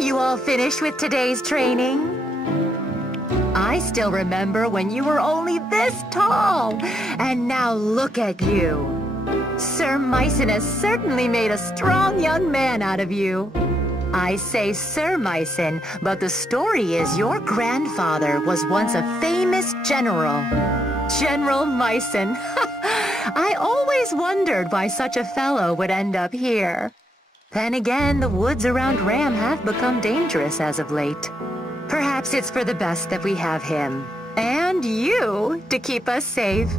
You all finished with today's training? I still remember when you were only this tall, and now look at you. Sir Mycen has certainly made a strong young man out of you. I say Sir Mycen, but the story is your grandfather was once a famous general. General Mycen. I always wondered why such a fellow would end up here. Then again, the woods around Ram have become dangerous as of late. Perhaps it's for the best that we have him, and you, to keep us safe.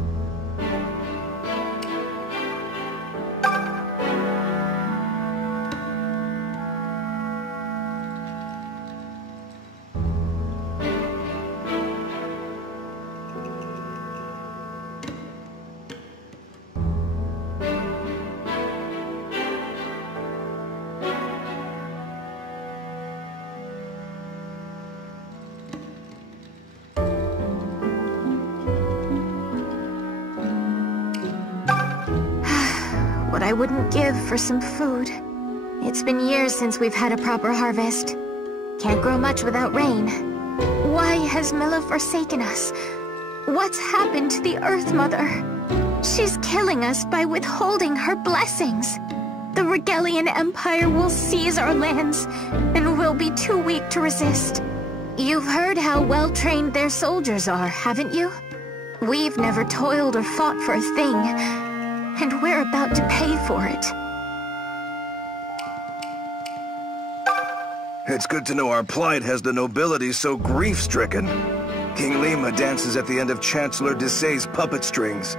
What I wouldn't give for some food. It's been years since we've had a proper harvest. Can't grow much without rain. Why has Milla forsaken us? What's happened to the Earth Mother? She's killing us by withholding her blessings. The Regalian Empire will seize our lands, and we'll be too weak to resist. You've heard how well-trained their soldiers are, haven't you? We've never toiled or fought for a thing, and we're about to pay for it. It's good to know our plight has the nobility so grief-stricken. King Lima dances at the end of Chancellor Desay's puppet strings.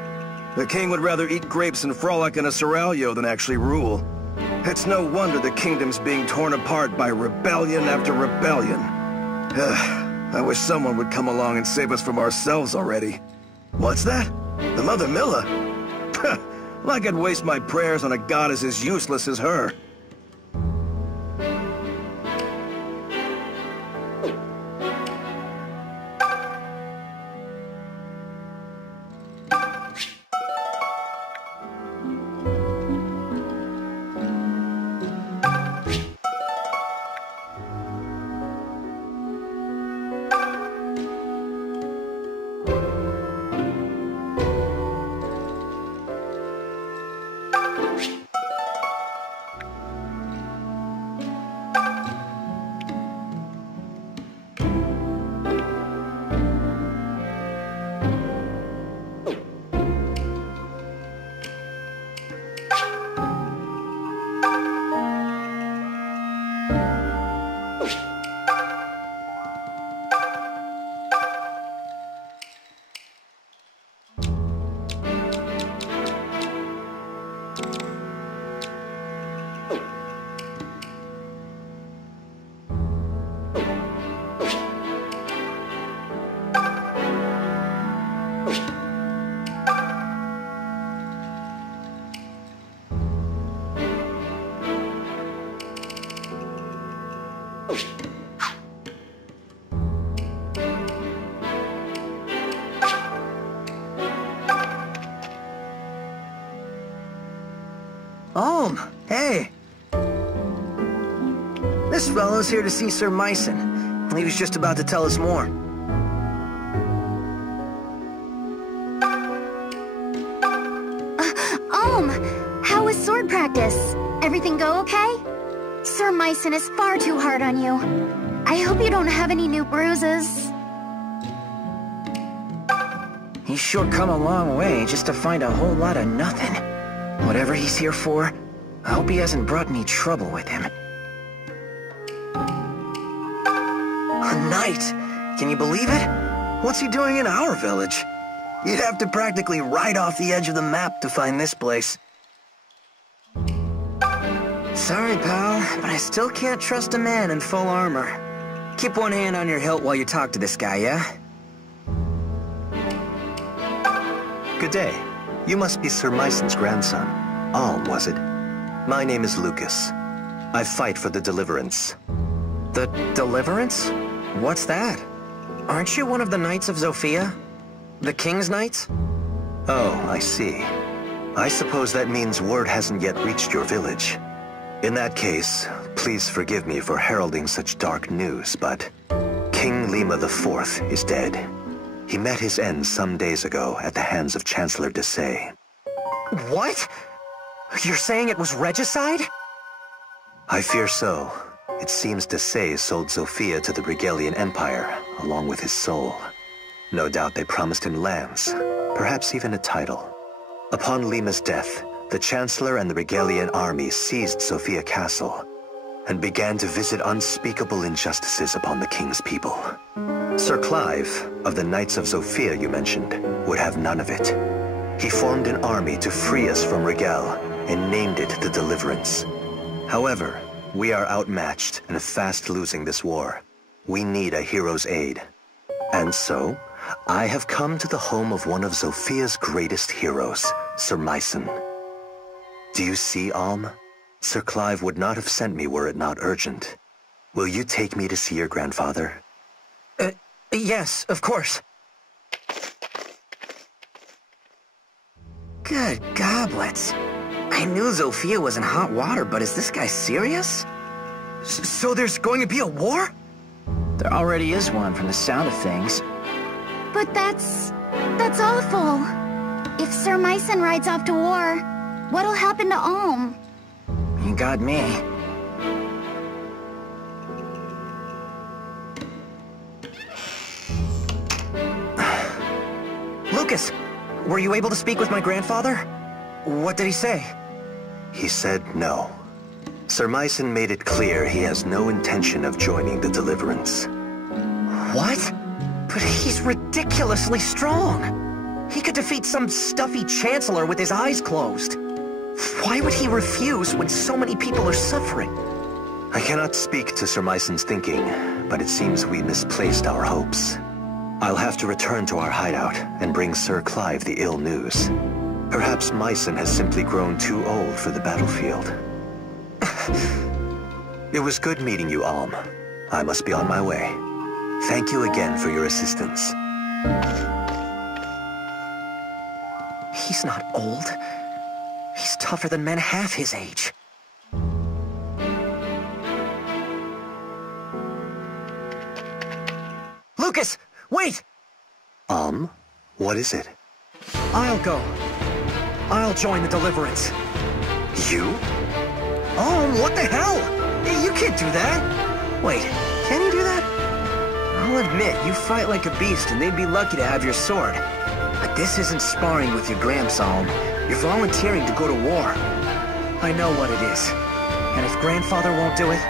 The king would rather eat grapes and frolic in a seraglio than actually rule. It's no wonder the kingdom's being torn apart by rebellion after rebellion. I wish someone would come along and save us from ourselves already. What's that? The Mother Milla? Like I'd waste my prayers on a goddess as useless as her. Alm, hey! This fellow's here to see Sir Mycen. He was just about to tell us more. Alm! How was sword practice? Everything go okay? Sir Mycen is far too hard on you. I hope you don't have any new bruises. He's sure come a long way just to find a whole lot of nothing. Whatever he's here for, I hope he hasn't brought any trouble with him. A knight! Can you believe it? What's he doing in our village? You'd have to practically ride off the edge of the map to find this place. Sorry, pal, but I still can't trust a man in full armor. Keep one hand on your hilt while you talk to this guy, yeah? Good day. You must be Sir Mycen's grandson. Alm, was it? My name is Lucas. I fight for the Deliverance. The Deliverance? What's that? Aren't you one of the Knights of Zofia? The King's Knights? Oh, I see. I suppose that means word hasn't yet reached your village. In that case, Please forgive me for heralding such dark news, but King Lima IV is dead. He met his end some days ago at the hands of Chancellor Desai. What? You're saying it was regicide? I fear so. It seems Desai sold Zofia to the Regalian Empire, along with his soul. No doubt they promised him lands, perhaps even a title. Upon Lima's death, the Chancellor and the Regalian army seized Zofia Castle, and began to visit unspeakable injustices upon the king's people. Sir Clive, of the Knights of Zofia you mentioned, would have none of it. He formed an army to free us from Regal, and named it the Deliverance. However, we are outmatched and fast losing this war. We need a hero's aid. And so, I have come to the home of one of Zofia's greatest heroes, Sir Myson. Do you see, Alm? Sir Clive would not have sent me were it not urgent. Will you take me to see your grandfather? Yes, of course. Good goblets. I knew Zofia was in hot water, but is this guy serious? So there's going to be a war? There already is one from the sound of things. But that's awful. If Sir Myson rides off to war, what'll happen to Alm? You got me. Lucas, were you able to speak with my grandfather? What did he say? He said no. Sir Myson made it clear he has no intention of joining the Deliverance. What? But he's ridiculously strong. He could defeat some stuffy chancellor with his eyes closed. Why would he refuse when so many people are suffering? I cannot speak to Sir Myson's thinking, but it seems we misplaced our hopes. I'll have to return to our hideout and bring Sir Clive the ill news. Perhaps Myson has simply grown too old for the battlefield. It was good meeting you, Alm. I must be on my way. Thank you again for your assistance. He's not old. He's tougher than men half his age. Lucas, wait! What is it? I'll go. I'll join the Deliverance. You? Oh, what the hell? You can't do that. Wait, can you do that? I'll admit, you fight like a beast and they'd be lucky to have your sword. But this isn't sparring with your gramps, Alm. You're volunteering to go to war. I know what it is. And if Grandfather won't do it,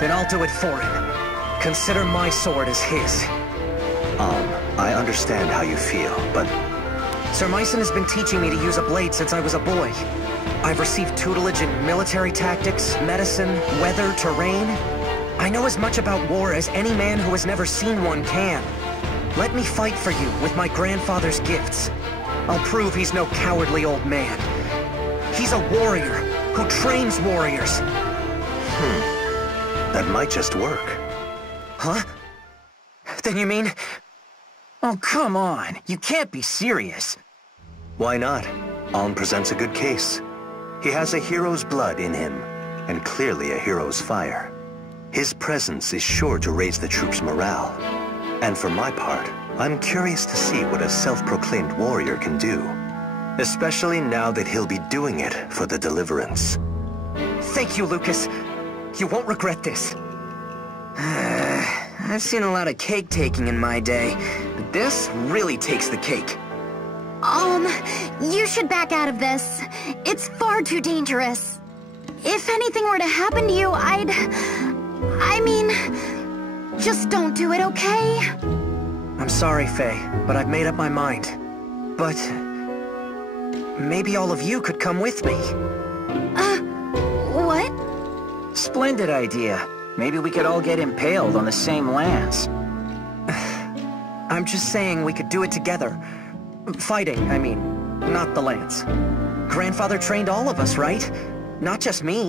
then I'll do it for him. Consider my sword as his. I understand how you feel, but... Sir Myson has been teaching me to use a blade since I was a boy. I've received tutelage in military tactics, medicine, weather, terrain. I know as much about war as any man who has never seen one can. Let me fight for you with my grandfather's gifts. I'll prove he's no cowardly old man. He's a warrior who trains warriors. That might just work. Huh? Then you mean... Oh, come on. You can't be serious. Why not? Alm presents a good case. He has a hero's blood in him, and clearly a hero's fire. His presence is sure to raise the troops' morale. And for my part, I'm curious to see what a self-proclaimed warrior can do. Especially now that he'll be doing it for the Deliverance. Thank you, Lucas. You won't regret this. I've seen a lot of cake-taking in my day, but this really takes the cake. You should back out of this. It's far too dangerous. If anything were to happen to you, I mean, just don't do it, okay? I'm sorry, Faye, but I've made up my mind. But... maybe all of you could come with me. What? Splendid idea. Maybe we could all get impaled on the same lance. I'm just saying we could do it together. Fighting, I mean, not the lance. Grandfather trained all of us, right? Not just me.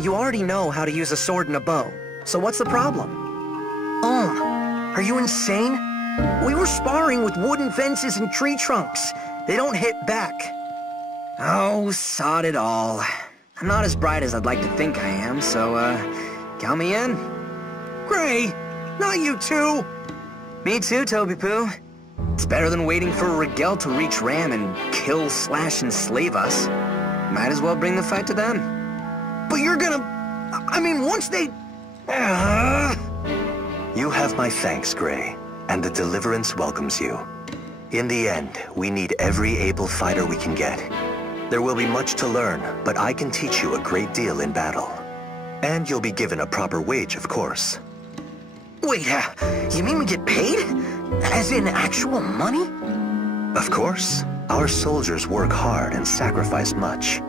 You already know how to use a sword and a bow, so what's the problem? Are you insane? We were sparring with wooden fences and tree trunks. They don't hit back. Oh, sod it all. I'm not as bright as I'd like to think I am, so, count me in. Gray! Not you too! Me too, Toby Poo. It's better than waiting for Rigel to reach Ram and kill, slash, and slave us. Might as well bring the fight to them. But you're gonna... I mean, once they... You have my thanks, Gray, and the Deliverance welcomes you. In the end, we need every able fighter we can get. There will be much to learn, but I can teach you a great deal in battle. And you'll be given a proper wage, of course. Wait, you mean we get paid? As in actual money? Of course. Our soldiers work hard and sacrifice much.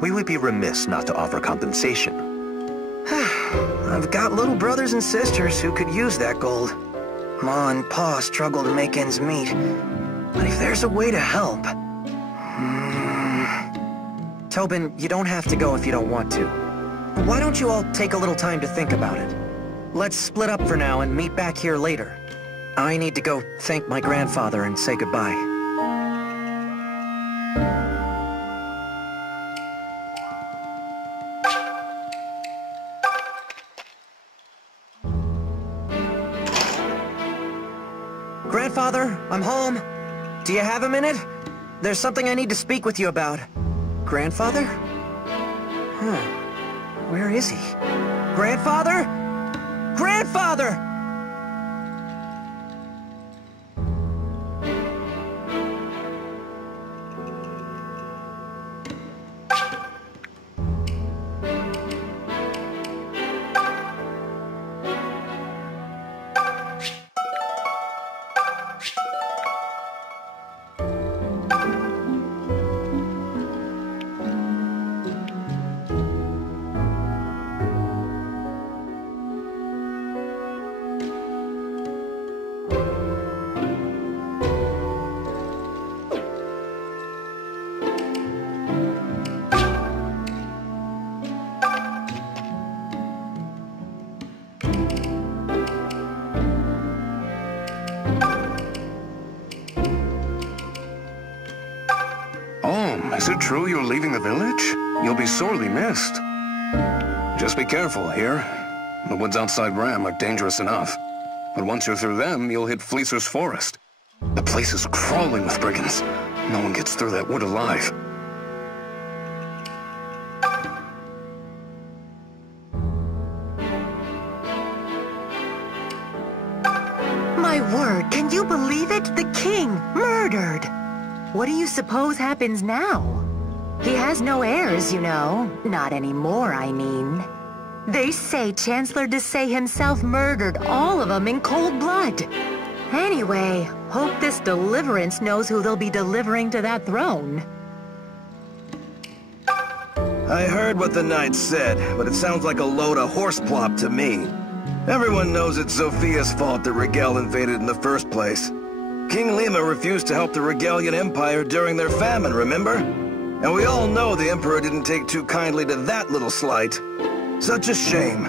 We would be remiss not to offer compensation. I've got little brothers and sisters who could use that gold. Ma and Pa struggle to make ends meet. But if there's a way to help... Tobin, you don't have to go if you don't want to. Why don't you all take a little time to think about it? Let's split up for now and meet back here later. I need to go thank my grandfather and say goodbye. Grandfather, I'm home. Do you have a minute? There's something I need to speak with you about. Grandfather? Where is he? Grandfather? Grandfather! Is it true you're leaving the village? You'll be sorely missed. Just be careful here. The woods outside Ram are dangerous enough. But once you're through them, you'll hit Fleecer's Forest. The place is crawling with brigands. No one gets through that wood alive. My word, can you believe it? The king, murdered! What do you suppose happens now? He has no heirs, you know. Not anymore, I mean. They say Chancellor Desai himself murdered all of them in cold blood. Anyway, hope this Deliverance knows who they'll be delivering to that throne. I heard what the knight said, but it sounds like a load of horseplop to me. Everyone knows it's Zofia's fault that Rigel invaded in the first place. King Lima refused to help the Regalian Empire during their famine, remember? And we all know the Emperor didn't take too kindly to that little slight. Such a shame.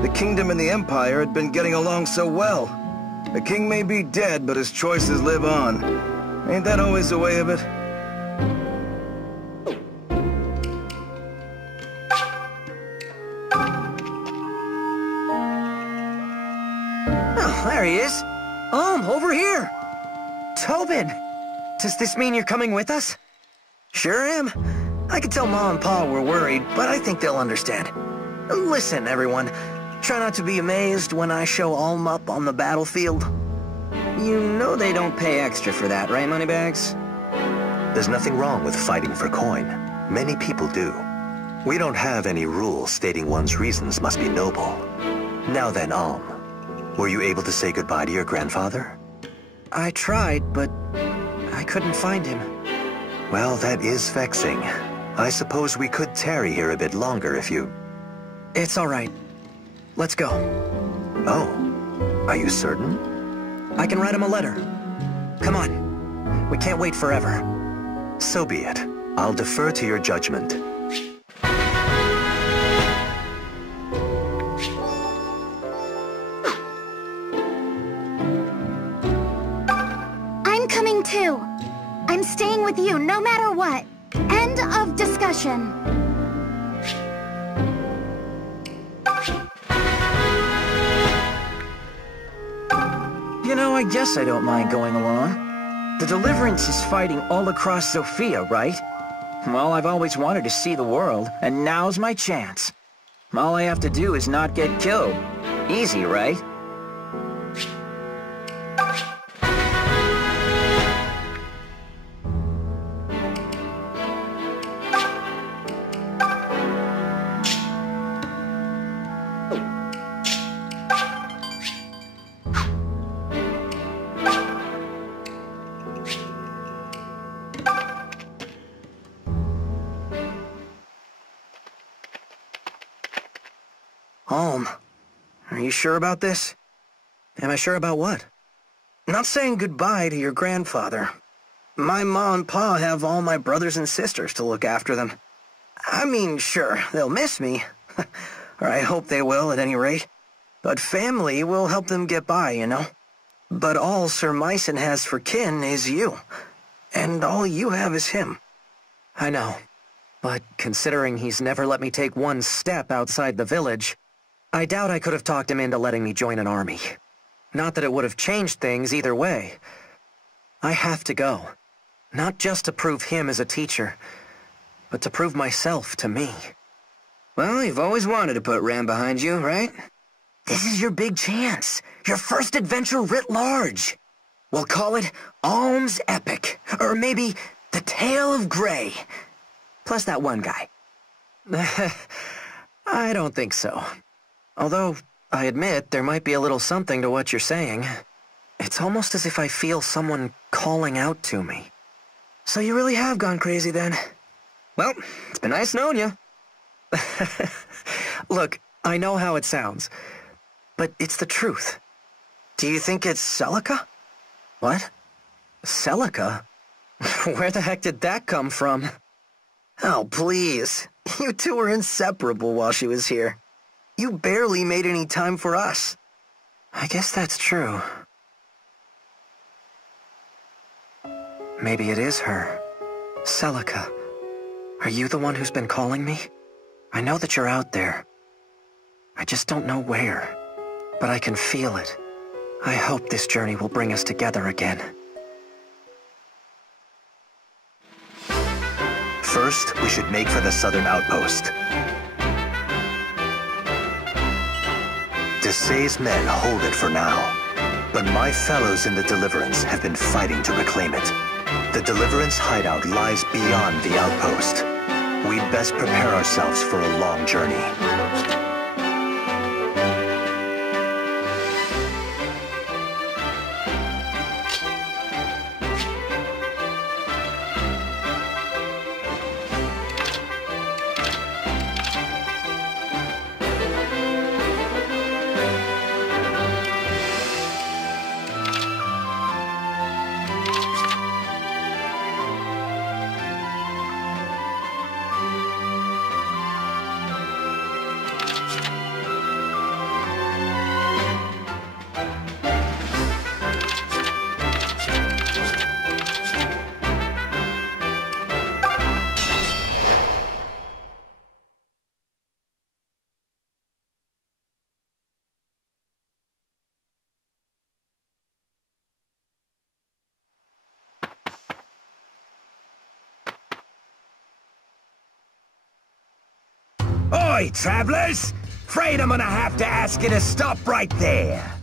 The kingdom and the Empire had been getting along so well. The king may be dead, but his choices live on. Ain't that always the way of it? Oh, there he is. Over here. Tobin, does this mean you're coming with us? Sure am. I can tell Ma and Pa we're worried, but I think they'll understand. Listen, everyone. Try not to be amazed when I show Alm up on the battlefield. You know they don't pay extra for that, right, Moneybags? There's nothing wrong with fighting for coin. Many people do. We don't have any rules stating one's reasons must be noble. Now then, Alm, were you able to say goodbye to your grandfather? I tried, but I couldn't find him. Well, that is vexing. I suppose we could tarry here a bit longer if you... It's all right. Let's go. Oh, are you certain? I can write him a letter. Come on. We can't wait forever. So be it. I'll defer to your judgment. I'm coming too. I'm staying with you no matter what. End of discussion. know, I guess I don't mind going along. The Deliverance is fighting all across Zofia, right? Well, I've always wanted to see the world, and now's my chance. All I have to do is not get killed. Easy, right? Alm, are you sure about this? Am I sure about what? Not saying goodbye to your grandfather. My ma and pa have all my brothers and sisters to look after them. I mean, sure, they'll miss me. Or I hope they will, at any rate. But family will help them get by, you know? But all Sir Myson has for kin is you. And all you have is him. I know. But considering he's never let me take one step outside the village, I doubt I could have talked him into letting me join an army. Not that it would have changed things either way. I have to go. Not just to prove him as a teacher, but to prove myself to me. Well, you've always wanted to put Ram behind you, right? This is your big chance. Your first adventure writ large. We'll call it Alm's Epic. Or maybe The Tale of Grey. Plus that one guy. I don't think so. Although, I admit there might be a little something to what you're saying. It's almost as if I feel someone calling out to me. So you really have gone crazy then? Well, it's been nice knowing you. Look, I know how it sounds, but it's the truth. Do you think it's Celica? What? Celica? Where the heck did that come from? Oh, please. You two were inseparable while she was here. You barely made any time for us. I guess that's true. Maybe it is her. Celica. Are you the one who's been calling me? I know that you're out there. I just don't know where. But I can feel it. I hope this journey will bring us together again. First, we should make for the southern outpost. Desai's men hold it for now, but my fellows in the Deliverance have been fighting to reclaim it. The Deliverance hideout lies beyond the outpost. We'd best prepare ourselves for a long journey. Oi, travellers! Afraid I'm gonna have to ask you to stop right there.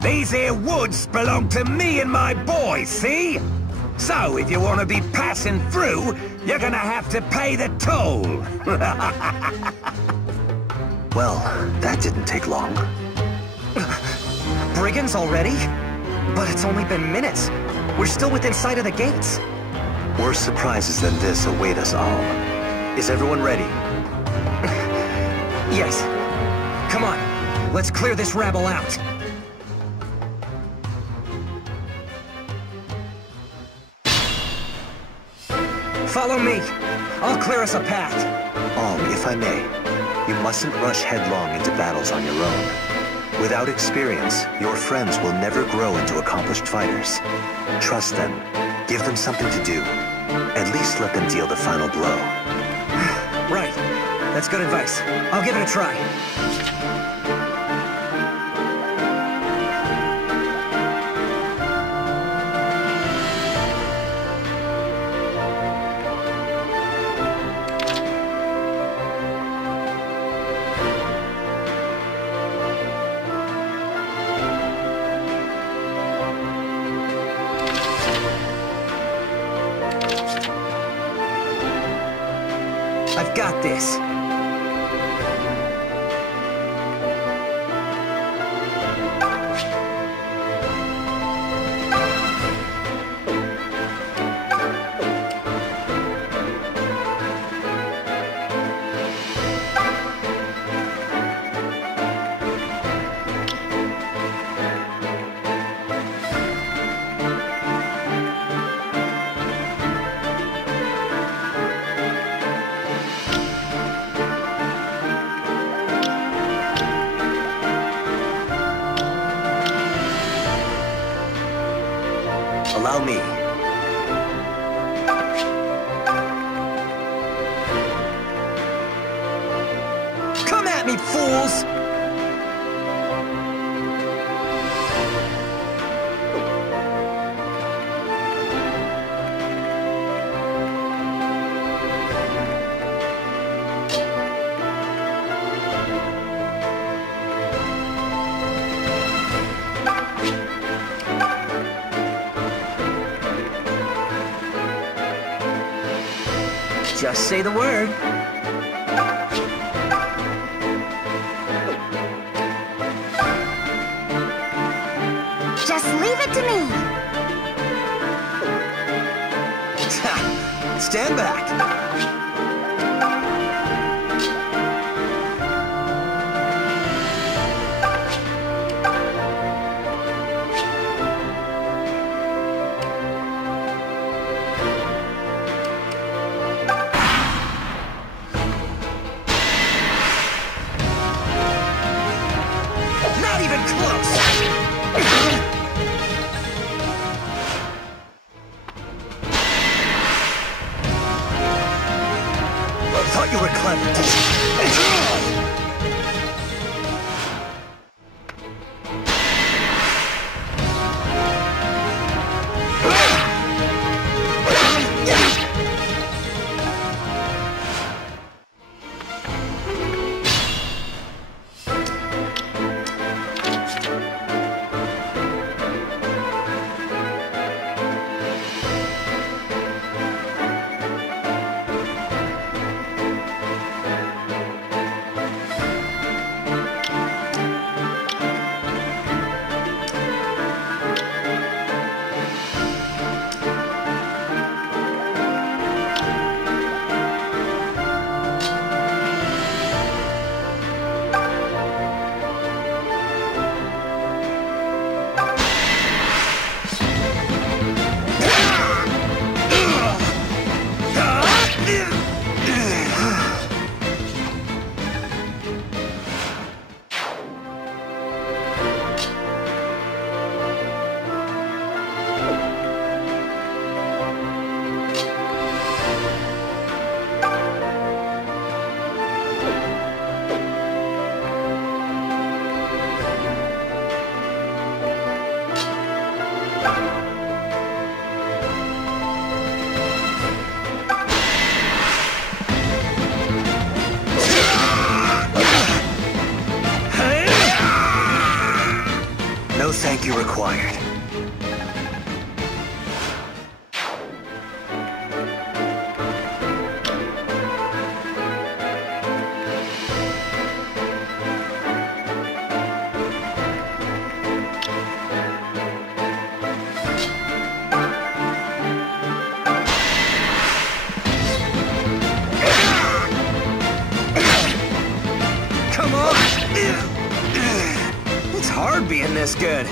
These here woods belong to me and my boys, see? So, if you want to be passing through, you're gonna have to pay the toll. Well, that didn't take long. Brigands already? But it's only been minutes. We're still within sight of the gates. Worse surprises than this await us all. Is everyone ready? Yes. Come on, let's clear this rabble out. Follow me. I'll clear us a path. Alm, if I may, you mustn't rush headlong into battles on your own. Without experience, your friends will never grow into accomplished fighters. Trust them. Give them something to do. At least let them deal the final blow. Right. That's good advice. I'll give it a try. I've got this. Allow me. Come at me, fools! Just say the word. Just leave it to me. Stand back. Not even close. I thought you were clever. No thank you required. Come on! It's hard being this good.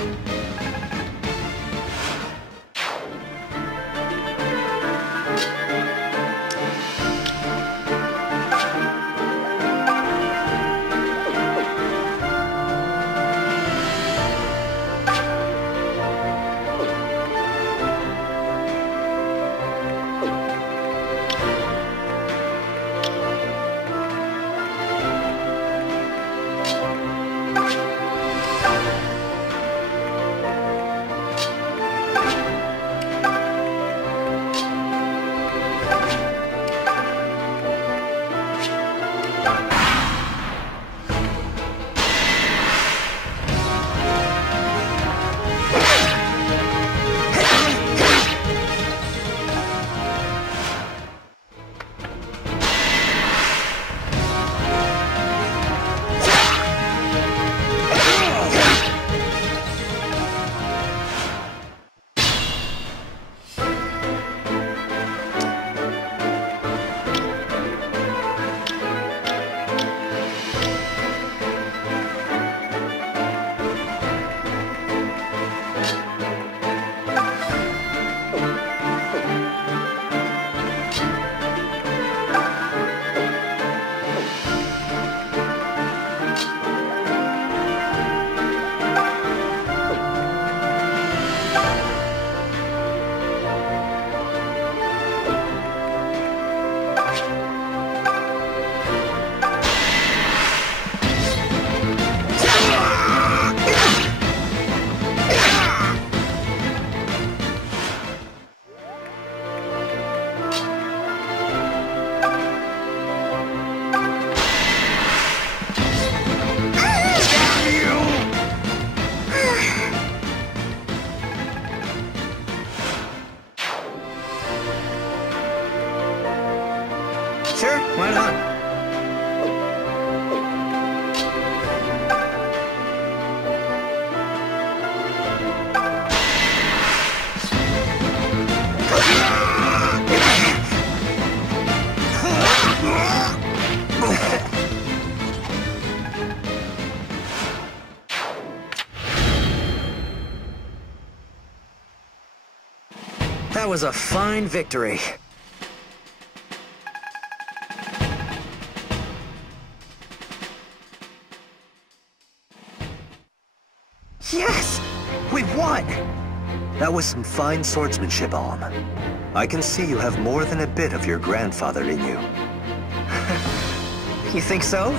Sure, why not? That was a fine victory. Yes! We won! That was some fine swordsmanship, Alm. I can see you have more than a bit of your grandfather in you. You think so?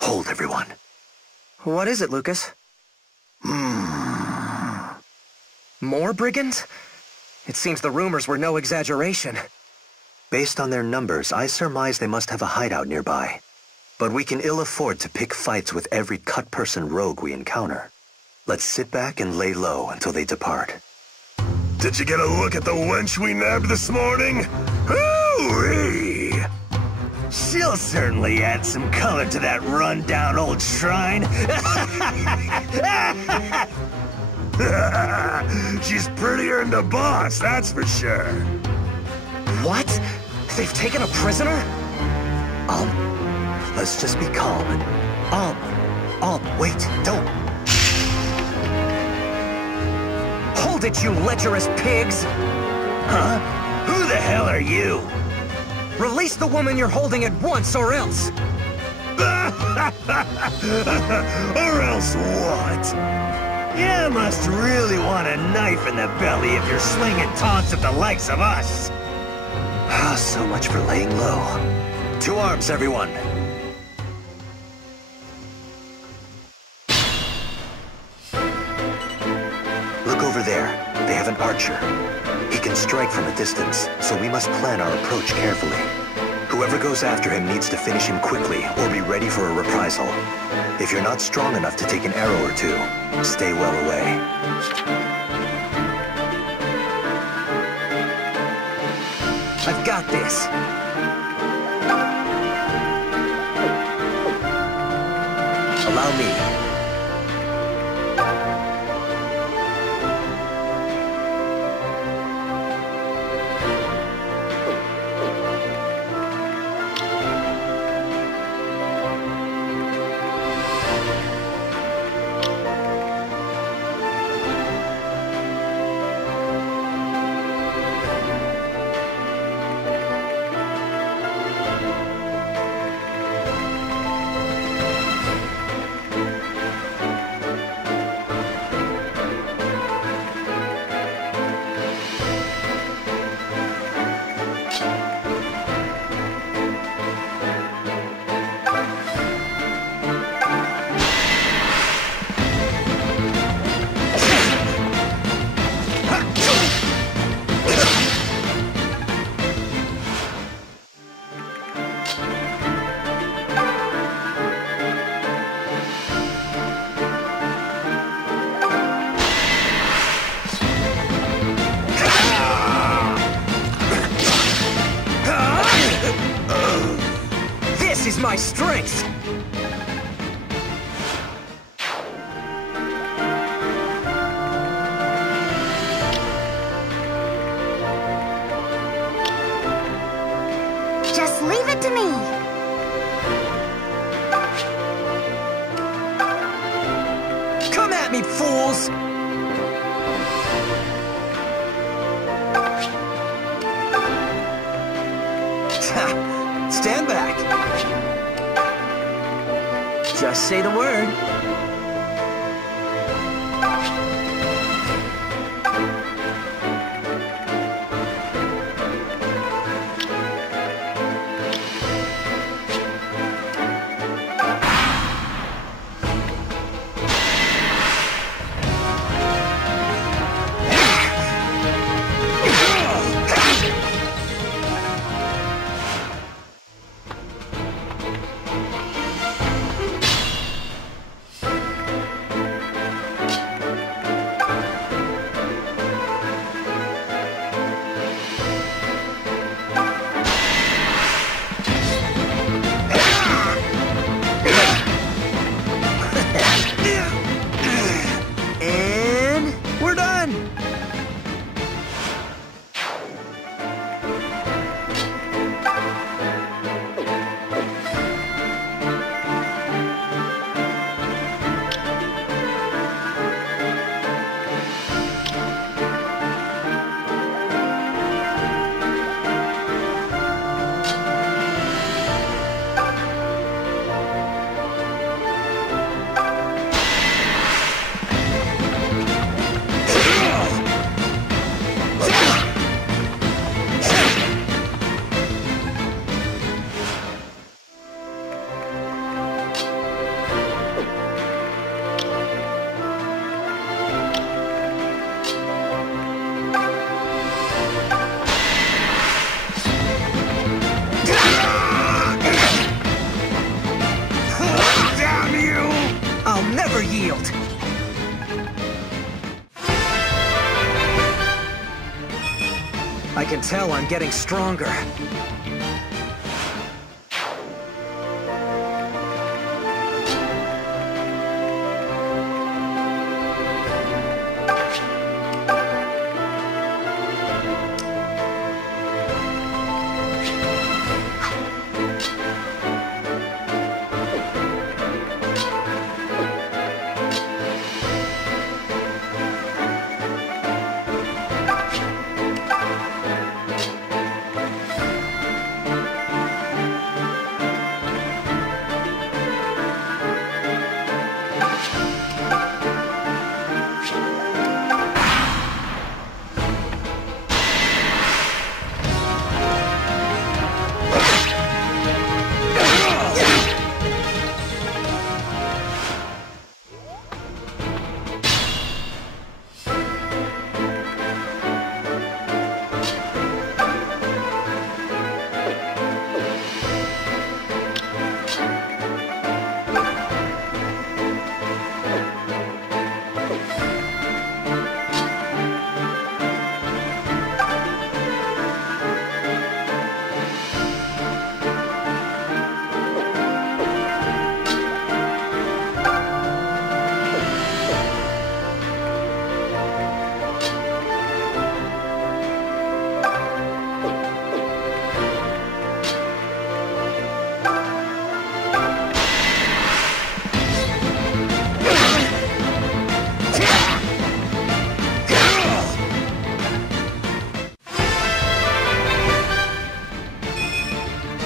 Hold, everyone. What is it, Lucas? More brigands? It seems the rumors were no exaggeration. Based on their numbers, I surmise they must have a hideout nearby. But we can ill afford to pick fights with every cut-person rogue we encounter. Let's sit back and lay low until they depart. Did you get a look at the wench we nabbed this morning? Hoo-wee! She'll certainly add some color to that run-down old shrine. She's prettier than the boss, that's for sure. What? They've taken a prisoner? Let's just be calm and... wait, don't. Hold it, you lecherous pigs! Huh? Who the hell are you? Release the woman you're holding at once, or else! Or else what? You must really want a knife in the belly if you're slinging taunts at the likes of us. So much for laying low. To arms, everyone! Look over there. They have an archer. He can strike from a distance, so we must plan our approach carefully. Whoever goes after him needs to finish him quickly, or be ready for a reprisal. If you're not strong enough to take an arrow or two, stay well away. I've got this. Allow me. This is my strength! Just leave it to me. at me, fools! Stand back. Just say the word. I can tell I'm getting stronger.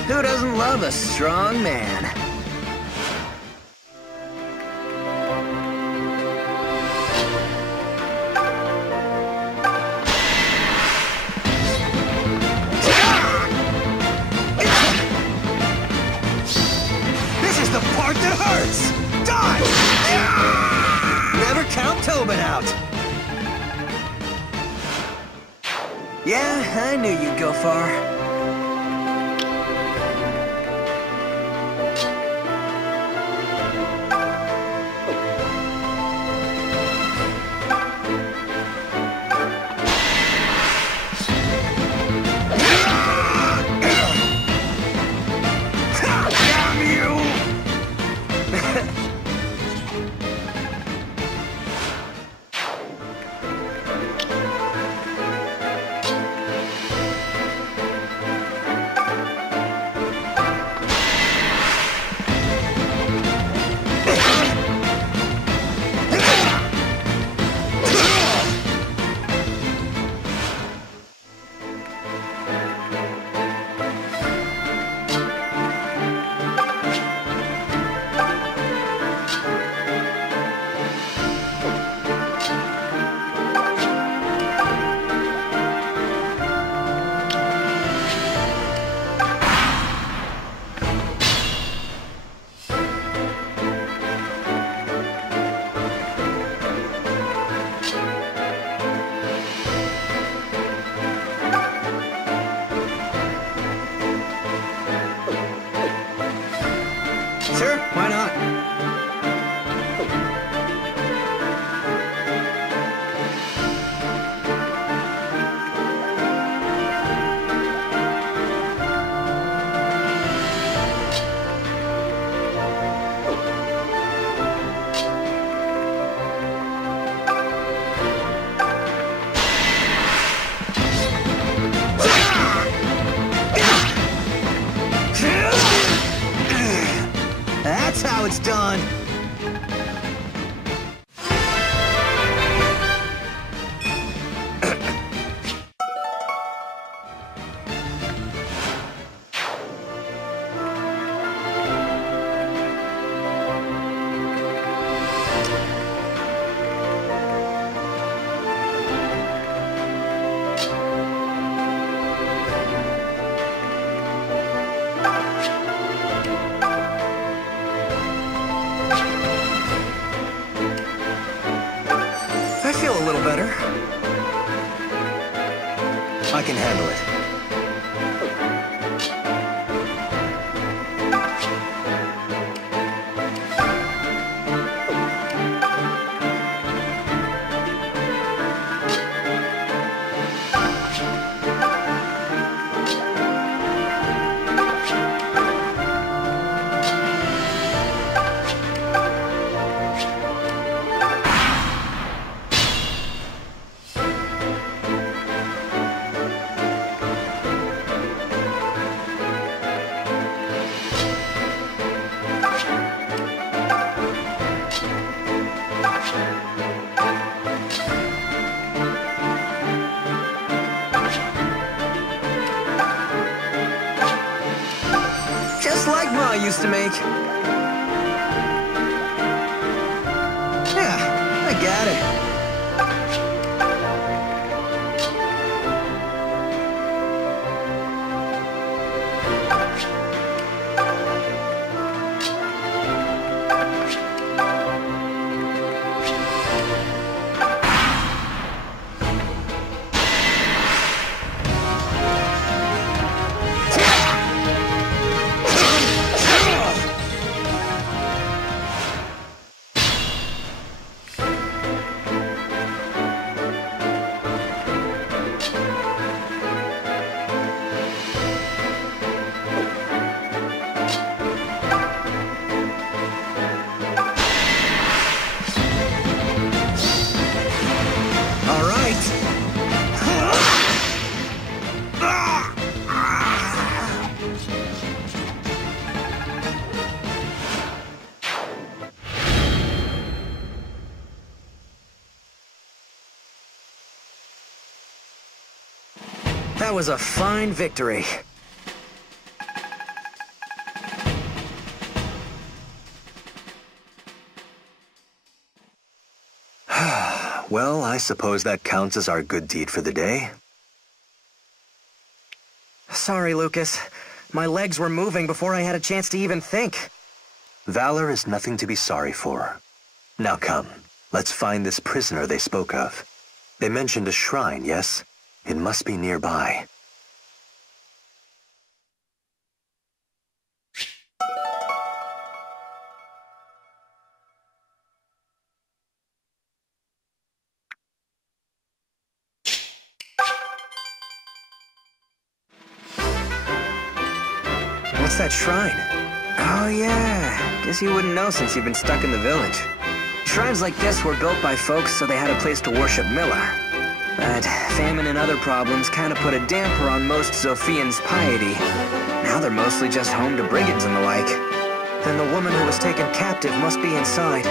Who doesn't love a strong man? This is the part that hurts! Die! Never count Tobin out! Yeah, I knew you'd go far. Sure, why not? That's how it's done. I feel a little better. I can handle it. Just like Ma used to make. Yeah, I got it. That was a fine victory. Well, I suppose that counts as our good deed for the day. Sorry, Lucas. My legs were moving before I had a chance to even think. Valor is nothing to be sorry for. Now come, let's find this prisoner they spoke of. They mentioned a shrine, yes? It must be nearby. What's that shrine? Oh yeah, guess you wouldn't know since you've been stuck in the village. Shrines like this were built by folks so they had a place to worship Milla. But famine and other problems kind of put a damper on most Zofians' piety. Now they're mostly just home to brigands and the like. Then the woman who was taken captive must be inside.